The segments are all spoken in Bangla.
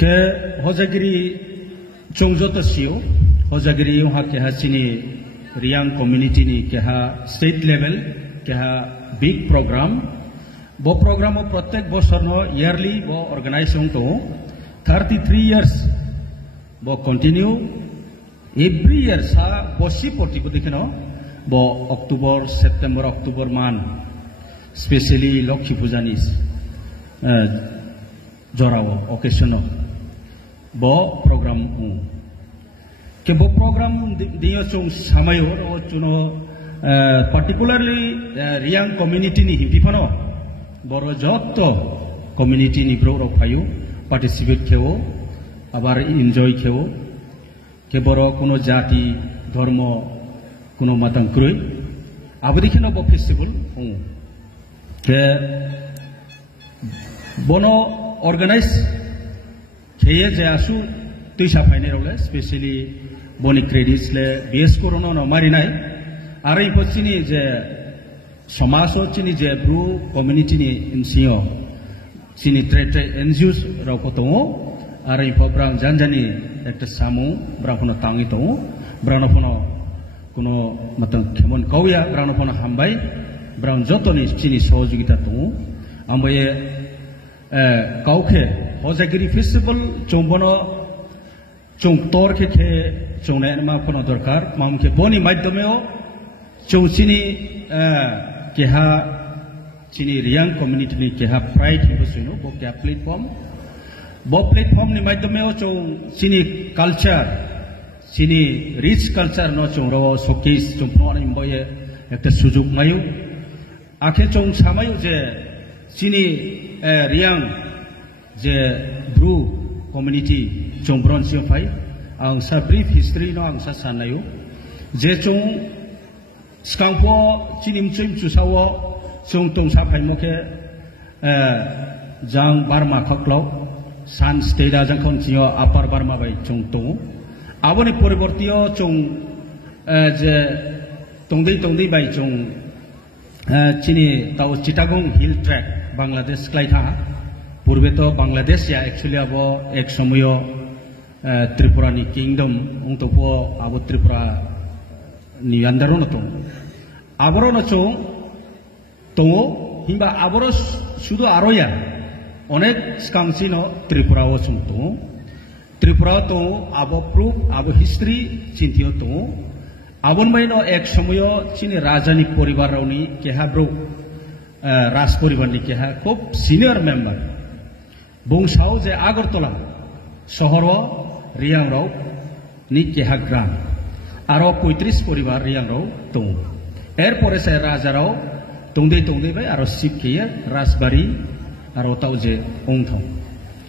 ke hojagiri chongjoto siu hojagiri ha ke ha chini Riang community ni ke ha state level ke ha big program bo program o pratek bosor no yearly bo organization to 33 years bo continue every year sa bosi poti ko dikheno bo October September October man especially Lokhi Pujanis jorao occasion bo program ke bo program diyo chung samayo ro chuno particularly Riang community ni hipano boro jotto community ni bro ro phayu participate kheo abar enjoy kheo ke boro kono jati dharma kono matang krui abadi kheno bo festival ke bono organize kheye je asu tuisa phaine role especially boni credits le base korono no mari nai arai pochini je somaso chini je bru community ni insio chini trade NGOs rakoto arai program janjani ekta samu brakono tangi to brano phono kono matang khemon kauya brano phono hambai brown jotoni chini sojogita to ambaye kauke hojagiri festival chombono chung tor ke chone ma phono dorkar mamke boni madhyameo chung chini keha chini Riang community ni keha pride hibosino bo kya platform ni madhyameo chung chini culture chini rich culture no chung ro showcase chung phone imboye ekta sujog mayu akhe chung samayu je chini Riang je bru community chung bronze phai ang sa brief history no ang sa sanayu je chung skangpo chinim chim chusawo chung tong sa phai moke jang Burma khaklo san state jang khon chio upper Burma bai chung to aboni poribortio chung je tongdei bai chung chini tau Chittagong hill track Bangladesh klaitha purbe to Bangladesh ya actually abo ek samoyo Tripura ni kingdom untuk po abo Tripura ni andaro na tong aboro na chong tongo hingga aboro sudo aroya onek skamsi no Tripura o chung to Tripura to abo proof abo history chintio to abon mai no ek samoyo chini rajani poribar rauni keha bro ras poribar ni keha khub senior member bungsao je Agartala শহরও Riang rau ni keha gran aro 35 পরিবার Riang rau tong erpore se raja rau tongdei bai aro sikhiya rasbari aro tau je ongthong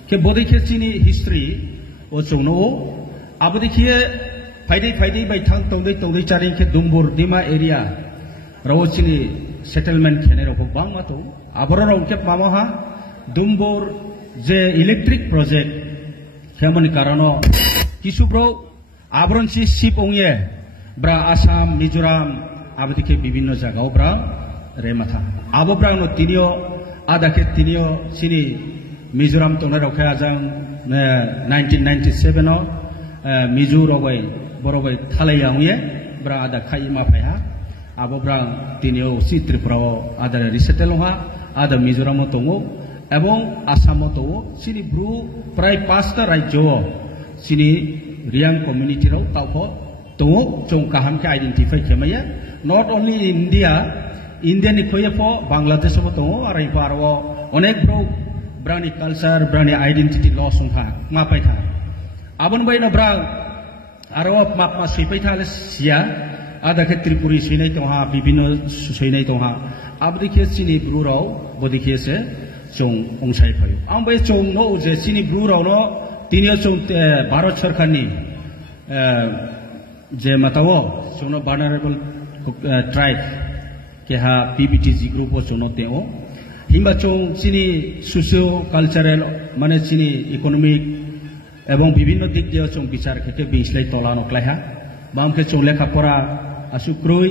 ke bodikhe chini history o chongno abodikhe faidai bai thang tongdei charing ke Dumbur Dima area rau chini settlement khene ro bangma to aboro rau ke pamaha Dumbur je electric project Kemani karano kisu bro abron si sip ongye bra Assam Mizoram abadike bibinno jagao bra rematha abo bra no tinio adake tinio sini Mizoram tongna rokha ajang 1997 no Mizoram bai borobai thalai ongye bra ada khai ma phaya abo bra tinio si Tripura ada resettle ha ada Mizoram tongo এবং আসামতো চিনি ব্রু প্রায় 5টা রাজ্য চিনি Riang community রাও তাও তো চং কাহামকে আইডেন্টিফাই খেমাইয়া নট অনলি ইন্ডিয়া নি খয়ে ফ বাংলাদেশ তো আর এই পারো অনেক ব্রো ব্রানি কালচার ব্রানি আইডেন্টিটি লস সংহা মা পাইথা আবন বাইনা ব্রা আরো মাপমা সিপাই থালে সিয়া আদা কে ত্রিপুরি সিনাই তো হা বিভিন্ন সিনাই তো হা আবদিকে চিনি ব্রু রাও বদিকেছে chung ongsai phayo ambai chung no je chini bru raw no tinio chung Bharat Sarkar ni je matawo chung no vulnerable tribe ke ha PBTG group o chung no teo himba chung chini socio cultural mane chini economic ebong bibhinno dik diye chung bichar khete bislai tolano klaiha bamke chung lekha pora asukroi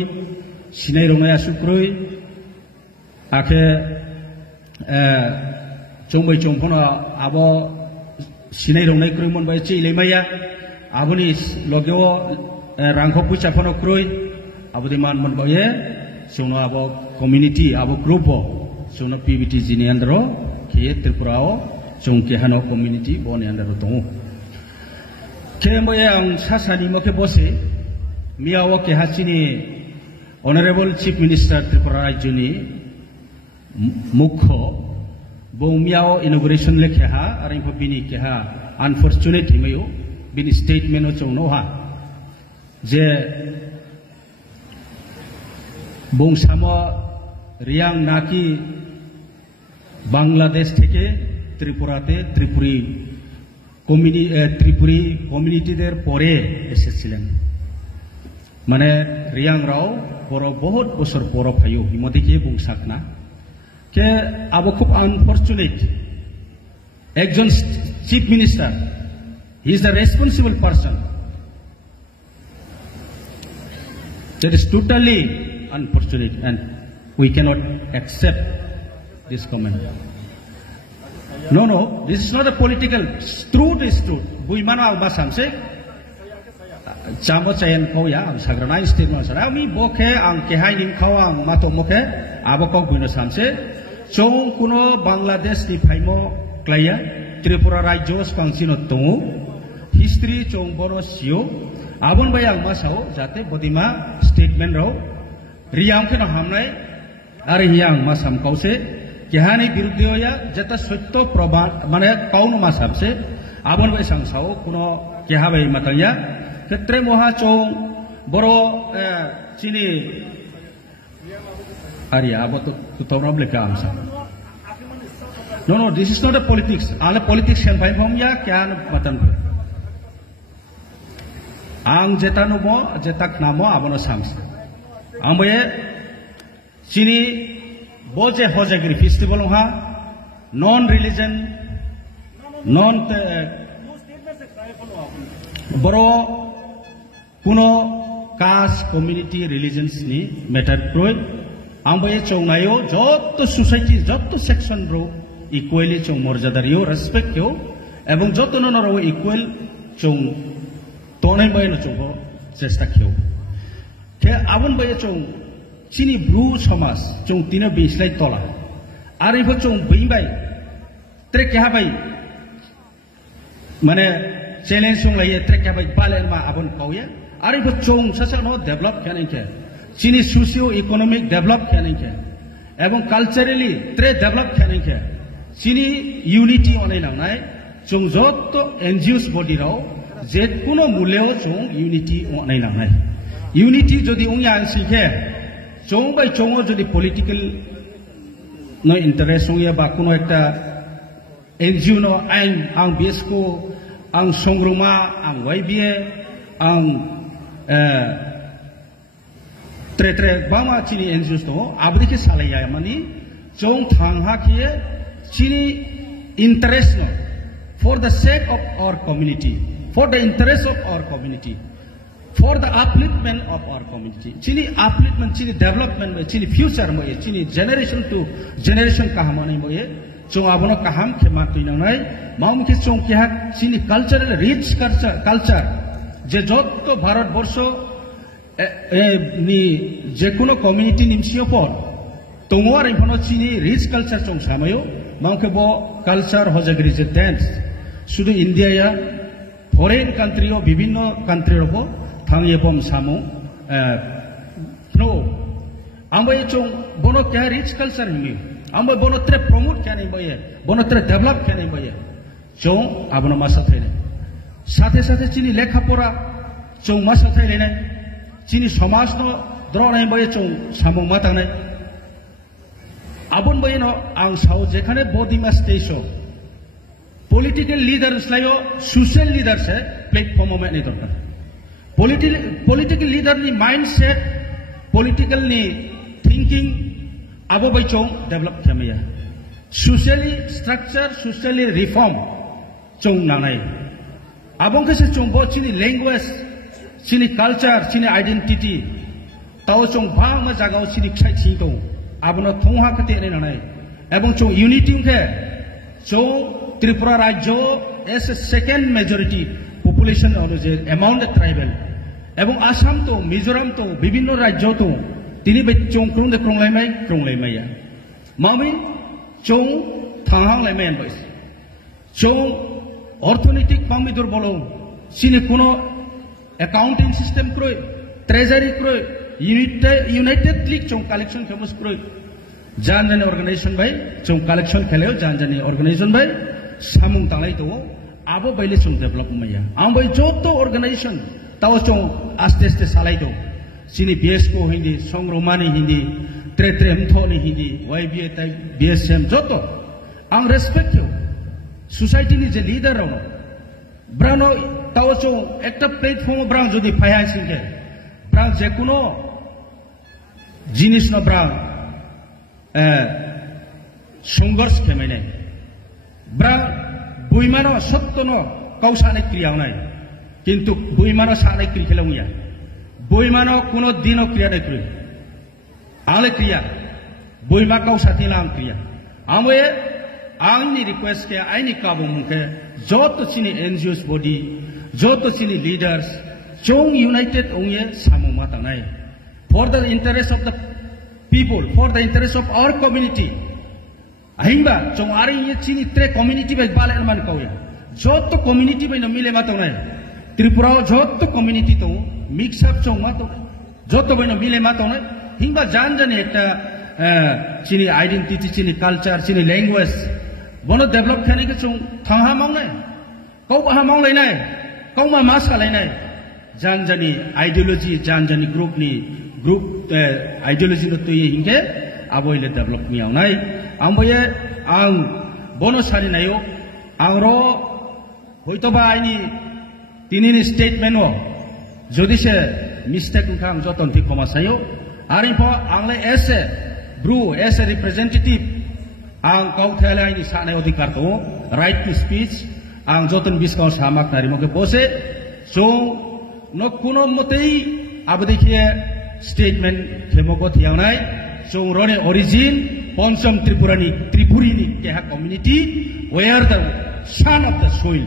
sinai rongai asukroi akhe chongbai chongphono abo sinai rongnai krui mon bai chi lemaya aboni logyo rangko pucha phono krui abodi man mon bai sono abo community abo grupo sono PBT jini andro ke Tripurao jong ke hano community boni andro tongu ke moya ang sasani mo ke bose miawo ke hasini Honorable Chief Minister Tripura Rajyoni mukho bong miao inauguration le kha aring ko bini kha unfortunate himayo bini statement o chong no ha je bong samo riang naki Bangladesh থেকে ত্রিপুরাতে ত্রিপুরি কমিউনিটিদের পরে এসেছিলেন মানে রিয়াং রাও বড় বহুত বছর পর ফাইও হিমতিকে বুংসাকনা কে আবো খুব আনফরচুনেট একজন chief minister he is the responsible person that is totally unfortunate and we cannot accept this comment No, this is not a political. Truth is truth. Buimano alba samse. Chamo chayan kau ya ang sagrana istimewa sara. Ami bokhe ang kehai nim kau ang mato mokhe abokau buino samse. Chong kuno Bangladesh ni phaimo klaya Tripura Rajyo spangsino tongu. History chong bono sio. Abon bayang masao jate bodima statement rao. Riyang keno hamnai ari hiyang masam kau se. কেহানি বিরুদ্ধে হইয়া যেটা সত্য প্রমাণ মানে কৌন মাস হাবছে আবন বাই সংসাও কোনো কেহা বাই মাতাইয়া ক্ষেত্রে মহা চৌ বড় চিনি আরিয়া আবত তোমরা লেখা আমসা No, this is not a politics. Ale politics yang baik homya kian matan. Ang jetanu mo jetak namo abono samsa. Amboye sini boje hojagiri festival ha non-religion non boro kuno caste community religions ni matter kroi amboye chongayo jotto society jotto section ro equally chong morjadario respect yo ebong jotto no ro equal chong tonai boy no chong chesta khyo ke abon boye chong chini blue samas chong tina bislai tola ari bo chong bimbai trek ha bai mane challenge song lai trek ha bai balen ma abon kauya ari bo chong sasa no develop kane ke chini socio economic develop kane ke ebong culturally tre develop kane ke chini unity onai nangnai chong jotto NGOs body rao je kuno muleo chong unity onai nangnai unity jodi ungya sikhe chong bai chongo jodi political no interest ongya ba kuno ekta NGO no ang BSco ang songruma ang YBA ang tre bama chini NGOs to abrike salaya mani chong thang ha kiye chini interest no for the sake of our community for the interest of our community for the upliftment of our community chini upliftment chini development chini future mo chini generation to generation kahamani mo chong abono kaham khema tuinanai maum ke chong ke ha chini cultural rich culture je jotto bharat borsho ni je kono community nimsio por tongwar ifono chini rich culture chong samayo maum ke bo culture hojagri je dance sudu India ya foreign country o bibhinno country ro thangye samu no amboy chong bono kya rich culture himi amboy bono tre promote kya nahi boye bono tre develop kya nahi boye chong abono masa thaile sathe sathe chini lekha pora chong masa thaile nai chini samaj no dro nahi boye chong samu mata nai abon boye no ang sao jekhane bodima station political leaders layo social leaders hai platform mein nahi dorkar political leader ni mindset political ni thinking abo bai chong develop khamaya socially structure socially reform chong nanai abong ke se chong bo chini language chini culture chini identity tao chong bang ma jagao chini khai thi to abono thongha khate ne nanai ebong chong unity ke chong Tripura Rajyo as a second majority population অনুযায়ী among the tribal এবং আসাম তো মিজোরাম তো বিভিন্ন রাজ্য তো তিনি বে চং ক্রংলাইমাইয়া মামি চং থাংলাইমাই বয়স চং অর্থনৈতিক পামি দুর্বল সিনি কোনো অ্যাকাউন্টিং সিস্টেম ক্রয় ট্রেজারি ক্রয় ইউনাইটেড লিগ চং কালেকশন ফেমাস ক্রয় জানজানি অর্গানাইজেশন ভাই চং কালেকশন খেলেও জানজানি অর্গানাইজেশন ভাই সামুং তালাই তো আবো বাইলে চং ডেভেলপ মাইয়া আম ভাই যত অর্গানাইজেশন তাও চং আস্তে আস্তে সালাই দো সিনি বিএসকো হিন্দি সংগ্রমানি হিন্দি ট্রে এমথনি হিন্দি ওয়াইবিএ তাই বিএসএম যত আং রেসপেক্ট ইউ সোসাইটিনি যে লিডার রং ব্রানো তাও চং একটা প্ল্যাটফর্ম ব্রাং যদি ফায়া সিংকে ব্রাং যে কোনো জিনিস ন ব্রাং সংঘর্ষ খেমাইনাই ব্রাং বইমানো সত্য ন কাউসানে ক্রিয়াও নাই কিন্তু বইমানো সানে ক্রিয়া খেলাউয়া বইমানো কোনো দিনও ক্রিয়া নাই ক্রিয়া আলে ক্রিয়া বইমা কাউসাতি নাম ক্রিয়া আমি आंनि रिक्वेस्ट के आइनि काबू मुखे जोत सिनी एनजीओस बॉडी जोत सिनी लीडर्स चोंग यूनाइटेड ओंगे सामु मातानाय for the interest of the people for the interest of our community अहिंबा चोंग आरे ये सिनी त्रे कम्युनिटी बे बाले मान कौया जोत कम्युनिटी बे न मिले मातानाय त्रिपुरा जोत कम्युनिटी तो मिक्स अप चोंग मातो जोत बे न मिले मातानाय हिंबा जान जाने एकटा सिनी आइडेंटिटी सिनी कल्चर सिनी लैंग्वेज बनो डेभलप खाने के चुं थांहा मावनाय कौबा मावलायनाय कौमा मा सालायनाय जानजानि आइडियोलॉजी जानजानि ग्रुप आइडियोलॉजी न तुय हिंगे आबोइले डेभलप मियावनाय आंबोये आं बनो सालिनायो आं रो होयतोबा आइनि तिनिनि स्टेटमेन्ट ओ जदिसे मिस्टेक उनखा आं जतन थि कमासायो आरिफो आंले एसे ब्रू एसे रिप्रेजेंटेटिव आं काउथेलायनि सानाय अधिकार दङ राइट टू स्पीच आं जतन बिस्काउ सामाक नारिमके बसे सो न कुनो मतै आबदेखिए स्टेटमेंट खेमको थियावनाय सो रने ओरिजिन पंचम त्रिपुरीनि केहा community where the son of the soil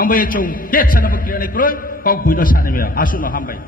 आंबे चौ के छनबो क्लियरनै क्रय काउ बुइनो सानै आसुनो हामबाय